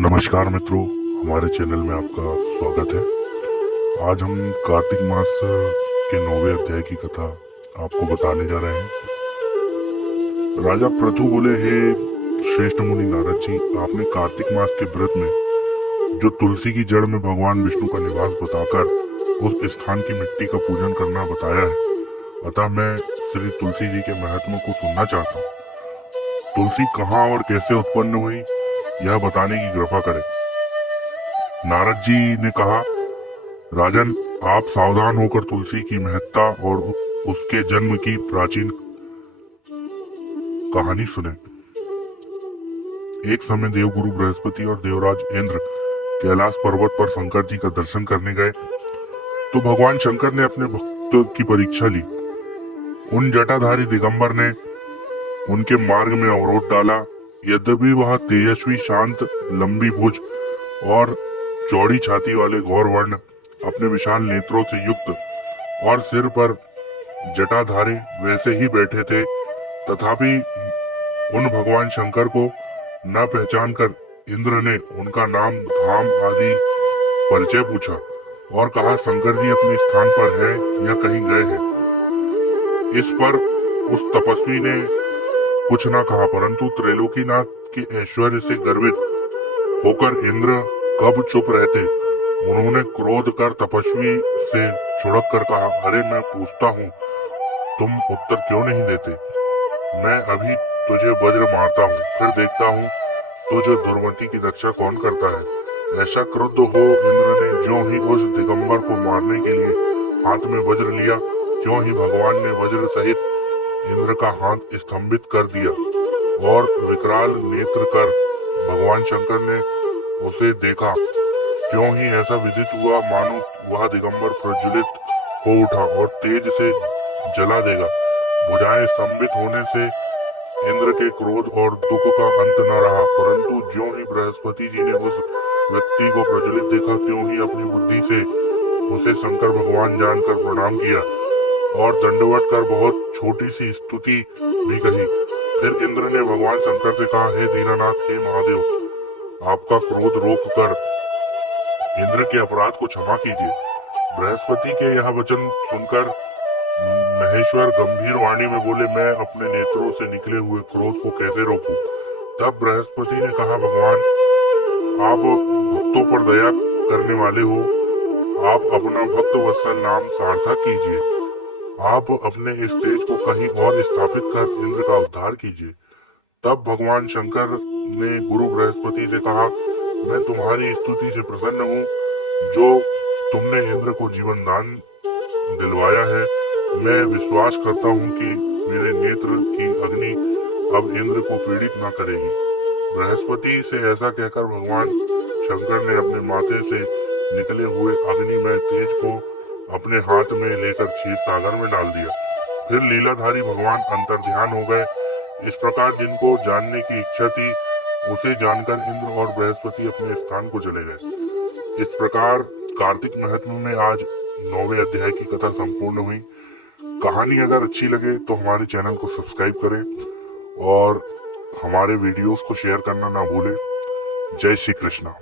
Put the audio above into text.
नमस्कार मित्रों, हमारे चैनल में आपका स्वागत है। आज हम कार्तिक मास के 9वें अध्याय की कथा आपको बताने जा रहे हैं। राजा पृथु बोले, हे श्रेष्ठ मुनि नारद जी, आपने कार्तिक मास के व्रत में जो तुलसी की जड़ में भगवान विष्णु का निवास बताकर उस स्थान की मिट्टी का पूजन करना बताया है। अतः मैं श्री तुलसी जी के महत्व को सुनना चाहता हूँ। तुलसी कहाँ और कैसे उत्पन्न हुई, यह बताने की कृपा करें। नारद जी ने कहा, राजन, आप सावधान होकर तुलसी की महत्ता और उसके जन्म की प्राचीन कहानी सुने। एक समय देवगुरु बृहस्पति और देवराज इंद्र कैलाश पर्वत पर शंकर जी का दर्शन करने गए तो भगवान शंकर ने अपने भक्त की परीक्षा ली। उन जटाधारी दिगंबर ने उनके मार्ग में अवरोध डाला। यद्यपि वह तेजस्वी, शांत, लंबी भुज और चौड़ी छाती वाले गौर वर्ण, अपने विशाल नेत्रों से युक्त और सिर पर जटाधारी वैसे ही बैठे थे, तथापि उन भगवान शंकर को न पहचान कर इंद्र ने उनका नाम, धाम आदि परिचय पूछा और कहा, शंकर जी अपने स्थान पर हैं या कहीं गए हैं। इस पर उस तपस्वी ने कुछ न कहा, परंतु त्रैलोकीनाथ के ऐश्वर्य से गर्वित होकर इंद्र कब चुप रहते। उन्होंने क्रोध कर तपस्वी से छुड़क कर कहा, अरे मैं पूछता हूँ, तुम उत्तर क्यों नहीं देते? मैं अभी तुझे वज्र मारता हूँ, फिर देखता हूँ तुझे दुर्मति की रक्षा कौन करता है। ऐसा क्रुद्ध हो इंद्र ने ज्यों ही उस दिगंबर को मारने के लिए हाथ में वज्र लिया, त्यों ही भगवान ने वज्र सहित इंद्र का हाथ स्तंभित कर दिया और विकराल नेत्र कर भगवान शंकर ने उसे देखा। त्यों ही ऐसा विदित हुआ मानो वह दिगंबर प्रज्वलित हो उठा और तेज से जला देगा। भुजाएं स्तंभित होने से इंद्र के क्रोध और दुख का अंत न रहा, परंतु ज्यों ही बृहस्पति जी ने उस व्यक्ति को प्रज्वलित देखा, त्यों ही अपनी बुद्धि से उसे शंकर भगवान जानकर प्रणाम किया और दंडवत कर बहुत छोटी सी स्तुति भी कही। फिर इंद्र ने भगवान शंकर से कहा, हे दीनानाथ, हे महादेव, आपका क्रोध रोक कर इंद्र के अपराध को क्षमा कीजिए। बृहस्पति के यह वचन सुनकर महेश्वर गंभीर वाणी में बोले, मैं अपने नेत्रों से निकले हुए क्रोध को कैसे रोकूं? तब बृहस्पति ने कहा, भगवान, आप भक्तों पर दया करने वाले हो, आप अपना भक्त वत्सल नाम सार्थक कीजिए। आप अपने इस तेज को कहीं और स्थापित कर इंद्र का उद्धार कीजिए। तब भगवान शंकर ने गुरु बृहस्पति से कहा, मैं तुम्हारी स्तुति से प्रसन्न हूँ, जो तुमने इंद्र को जीवन दान दिलवाया है। मैं विश्वास करता हूँ कि मेरे नेत्र की अग्नि अब इंद्र को पीड़ित न करेगी। बृहस्पति से ऐसा कहकर भगवान शंकर ने अपने माथे से निकले हुए अग्निमय तेज को अपने हाथ में लेकर क्षीर सागर में डाल दिया। फिर लीलाधारी भगवान अंतर्ध्यान हो गए। इस प्रकार जिनको जानने की इच्छा थी, उसे जानकर इंद्र और बृहस्पति अपने स्थान को चले गए। इस प्रकार कार्तिक महत्व में आज 9वें अध्याय की कथा संपूर्ण हुई। कहानी अगर अच्छी लगे तो हमारे चैनल को सब्सक्राइब करें और हमारे वीडियोस को शेयर करना ना भूलें। जय श्री कृष्णा।